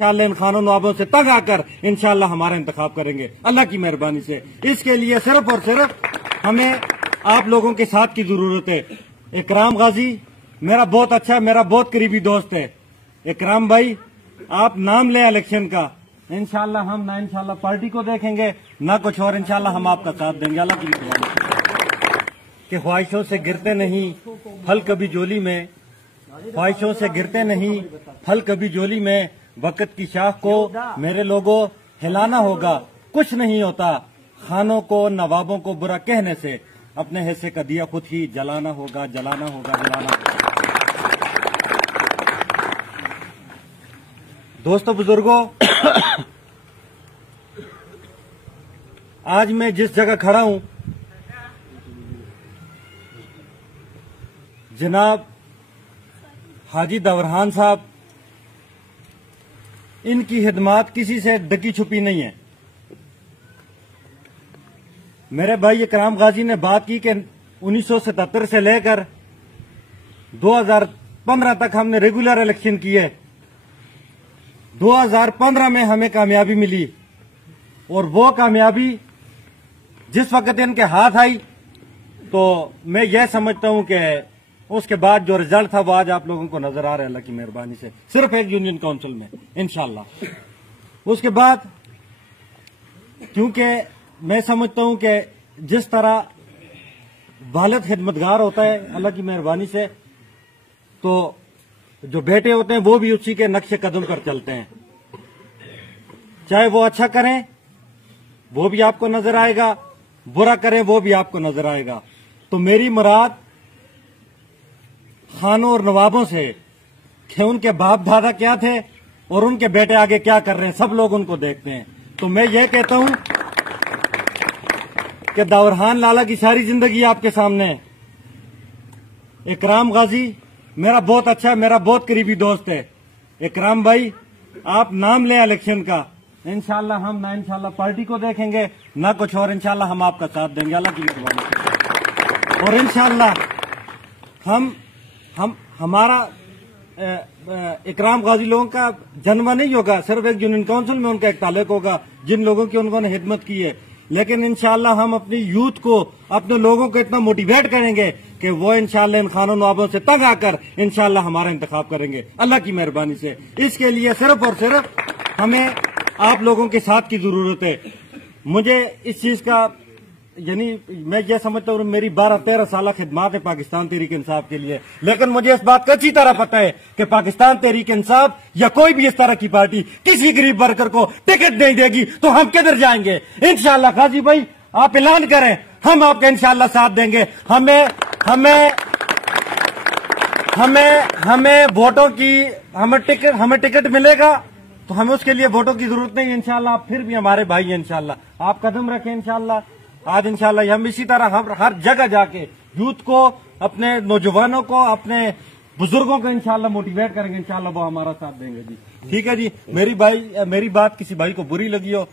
इंशाअल्लाह इन खानों नवाबों से तंग आकर इंशाअल्लाह हमारा इंतखाब करेंगे अल्लाह की मेहरबानी से। इसके लिए सिर्फ और सिर्फ हमें आप लोगों के साथ की जरूरत है। इकराम गाजी मेरा बहुत अच्छा, मेरा बहुत करीबी दोस्त है। इकराम भाई आप नाम लें इलेक्शन का, इंशाअल्लाह हम ना इंशाअल्लाह पार्टी को देखेंगे ना कुछ और, इंशाअल्लाह हम आपका साथ देंगे अल्लाह की मेहरबानी कि ख्वाहिशों से गिरते नहीं फल कभी झोली में, ख्वाहिशों से गिरते नहीं फल कभी झोली में, वक्त की शाख को मेरे लोगों हिलाना होगा, कुछ नहीं होता खानों को नवाबों को बुरा कहने से, अपने हिस्से का दिया खुद ही जलाना होगा, जलाना होगा, जलाना होगा। दोस्तों बुजुर्गों, आज मैं जिस जगह खड़ा हूं, जनाब हाजी दवरहान साहब, इनकी खिदमत किसी से ढकी छुपी नहीं है। मेरे भाई इकराम गाजी ने बात की कि 1977 से लेकर 2015 तक हमने रेगुलर इलेक्शन किए। 2015 में हमें कामयाबी मिली और वो कामयाबी जिस वक्त इनके हाथ आई तो मैं यह समझता हूं कि उसके बाद जो रिजल्ट था वो आज आप लोगों को नजर आ रहा है अल्लाह की मेहरबानी से, सिर्फ एक यूनियन काउंसिल में इंशाअल्लाह। उसके बाद क्योंकि मैं समझता हूं कि जिस तरह वालिद खिदमतगार होता है अल्लाह की मेहरबानी से, तो जो बेटे होते हैं वो भी उसी के नक्शे कदम पर चलते हैं। चाहे वो अच्छा करें वो भी आपको नजर आएगा, बुरा करें वो भी आपको नजर आएगा। तो मेरी मुराद खानों और नवाबों से कि उनके बाप दादा क्या थे और उनके बेटे आगे क्या कर रहे हैं, सब लोग उनको देखते हैं। तो मैं ये कहता हूं कि दवरहान लाला की सारी जिंदगी आपके सामने है। इकराम गाजी मेरा बहुत अच्छा, मेरा बहुत करीबी दोस्त है। इकराम भाई आप नाम लें इलेक्शन का, इंशाअल्लाह हम ना इंशाअल्लाह पार्टी को देखेंगे ना कुछ और, इंशाअल्लाह हम आपका साथ देंगे अल्लाह की मेहरबानी। और इंशाअल्लाह हम हमारा इकराम गाजी लोगों का जन्म नहीं होगा, सिर्फ एक यूनियन काउंसिल में उनका एक ताल्लुक होगा जिन लोगों की उन्होंने खिदमत की है। लेकिन इंशाअल्लाह हम अपनी यूथ को, अपने लोगों को इतना मोटिवेट करेंगे कि वो इंशाअल्लाह इन खानों नवाबों से तंग आकर इंशाअल्लाह हमारा इंतखाब करेंगे अल्लाह की मेहरबानी से। इसके लिए सिर्फ और सिर्फ हमें आप लोगों के साथ की जरूरत है। मुझे इस चीज का यानी मैं ये समझता हूँ मेरी 12-13 साल खिदमत है पाकिस्तान तहरीक इंसाफ के लिए, लेकिन मुझे इस बात का अच्छी तरह पता है कि पाकिस्तान तहरीक इंसाफ या कोई भी इस तरह की पार्टी किसी गरीब वर्कर को टिकट नहीं देगी तो हम किधर जाएंगे। इंशाअल्लाह गाजी भाई आप ऐलान करें, हम आपका इंशाअल्लाह साथ देंगे। हमें वोटों की हमें टिकट मिलेगा तो हमें उसके लिए वोटों की जरूरत नहीं। इंशाअल्लाह आप फिर भी हमारे भाई हैं, इंशाअल्लाह आप कदम रखें। इंशाअल्लाह आज इंशाअल्लाह हम इसी तरह हम हर जगह जाके यूथ को, अपने नौजवानों को, अपने बुजुर्गों को इंशाअल्लाह मोटिवेट करेंगे, इंशाअल्लाह वो हमारा साथ देंगे जी। ठीक है जी। मेरी बात किसी भाई को बुरी लगी हो